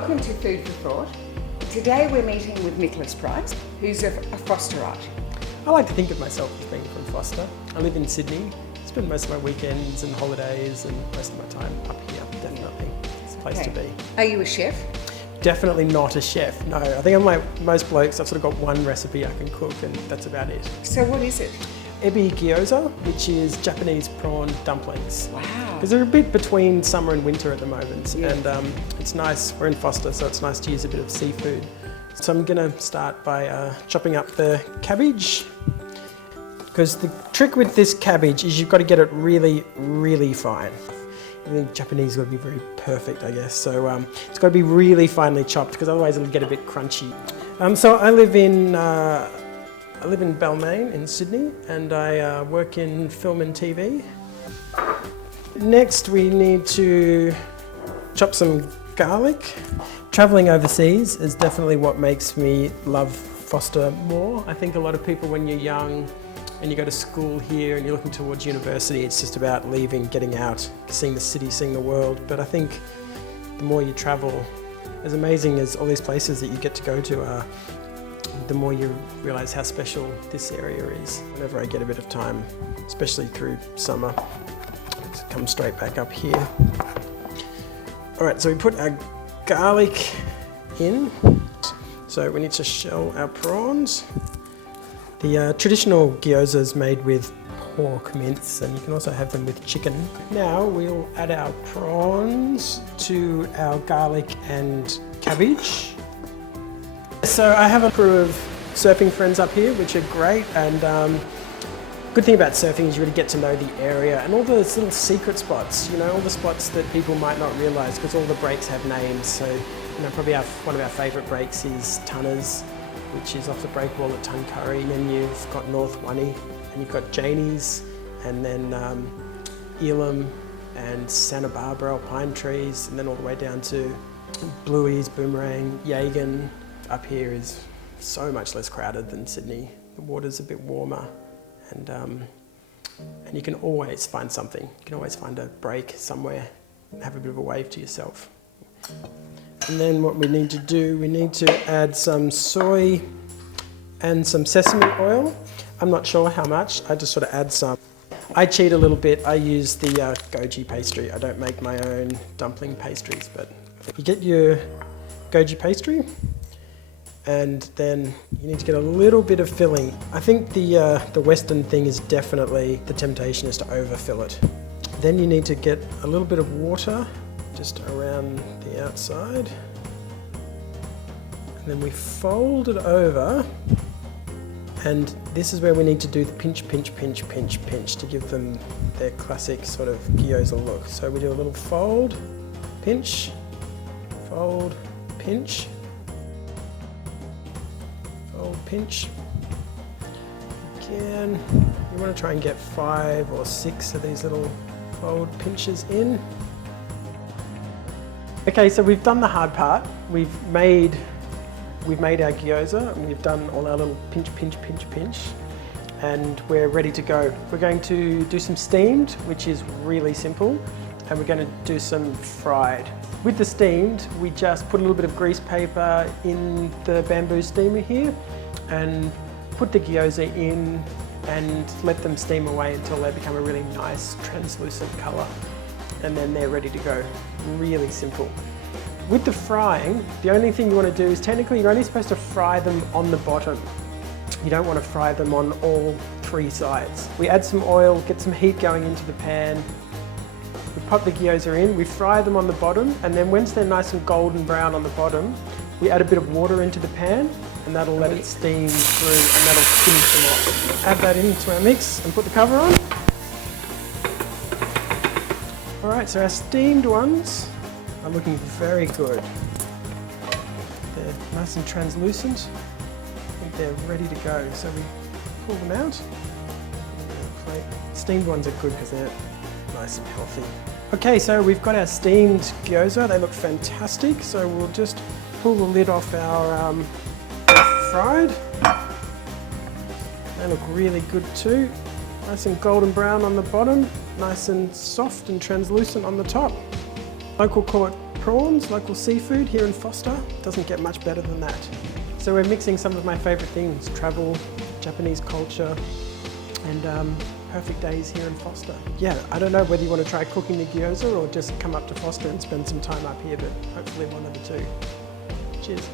Welcome to Food for Thought. Today we're meeting with Nicholas Price, who's a Forsterite. I like to think of myself as being from Forster. I live in Sydney, spend most of my weekends and holidays and most of my time up here, definitely. It's a place to be. Are you a chef? Definitely not a chef, no. I think I'm like most blokes, I've sort of got one recipe I can cook and that's about it. So what is it? Ebi gyoza, which is Japanese prawn dumplings. Wow. Because they're a bit between summer and winter at the moment, Yeah. and it's nice, we're in Forster, so it's nice to use a bit of seafood. So I'm gonna start by chopping up the cabbage, because the trick with this cabbage is you've got to get it really, really fine. I think Japanese got to be very perfect, I guess. So it's got to be really finely chopped, because otherwise it'll get a bit crunchy. So I live in Balmain in Sydney, and I work in film and TV. Next we need to chop some garlic. Travelling overseas is definitely what makes me love Forster more. I think a lot of people, when you're young and you go to school here and you're looking towards university, it's just about leaving, getting out, seeing the city, seeing the world. But I think the more you travel, as amazing as all these places that you get to go to are, the more you realise how special this area is. Whenever I get a bit of time, especially through summer, let's come straight back up here. All right, so we put our garlic in. So we need to shell our prawns. The traditional gyoza is made with pork mince, and you can also have them with chicken. Now we'll add our prawns to our garlic and cabbage. So I have a crew of surfing friends up here, which are great, and good thing about surfing is you really get to know the area and all those little secret spots, you know, all the spots that people might not realise, because all the breaks have names. So, you know, probably one of our favourite breaks is Tunners, which is off the breakwall at Tuncurry. And then you've got North Wunny, and you've got Janie's, and then Elam and Santa Barbara pine trees, and then all the way down to Bluey's, Boomerang, Yagan. Up here is so much less crowded than Sydney. The water's a bit warmer, and you can always find something. You can always find a break somewhere and have a bit of a wave to yourself. And then what we need to do, we need to add some soy and some sesame oil. I'm not sure how much, I just sort of add some. I cheat a little bit, I use the goji pastry. I don't make my own dumpling pastries, but you get your goji pastry, and then you need to get a little bit of filling. I think the Western thing is definitely, the temptation is to overfill it. Then you need to get a little bit of water just around the outside. And then we fold it over, and this is where we need to do the pinch, pinch, pinch, pinch, pinch to give them their classic sort of gyoza look. So we do a little fold, pinch, fold, pinch, fold, pinch. Again, you want to try and get 5 or 6 of these little fold pinches in. Okay, so we've done the hard part. We've made our gyoza, and we've done all our little pinch, pinch, pinch, pinch, and we're ready to go. We're going to do some steamed, which is really simple, and we're going to do some fried. With the steamed, we just put a little bit of grease paper in the bamboo steamer here, and put the gyoza in and let them steam away until they become a really nice translucent colour. And then they're ready to go. Really simple. With the frying, the only thing you want to do is, technically you're only supposed to fry them on the bottom. You don't want to fry them on all 3 sides. We add some oil, get some heat going into the pan. We pop the gyoza in, we fry them on the bottom, and then once they're nice and golden brown on the bottom, we add a bit of water into the pan, and that'll let it steam through, and that'll finish them off. Add that into our mix and put the cover on. All right, so our steamed ones are looking very good. They're nice and translucent. I think they're ready to go. So we pull them out. Steamed ones are good because they're nice and healthy. Okay, so we've got our steamed gyoza. They look fantastic. So we'll just pull the lid off our fried. They look really good too. Nice and golden brown on the bottom, nice and soft and translucent on the top. Local caught prawns, local seafood here in Forster. Doesn't get much better than that. So we're mixing some of my favourite things, travel, Japanese culture, and perfect days here in Forster. Yeah, I don't know whether you want to try cooking the gyoza or just come up to Forster and spend some time up here, but hopefully one of the two. Cheers.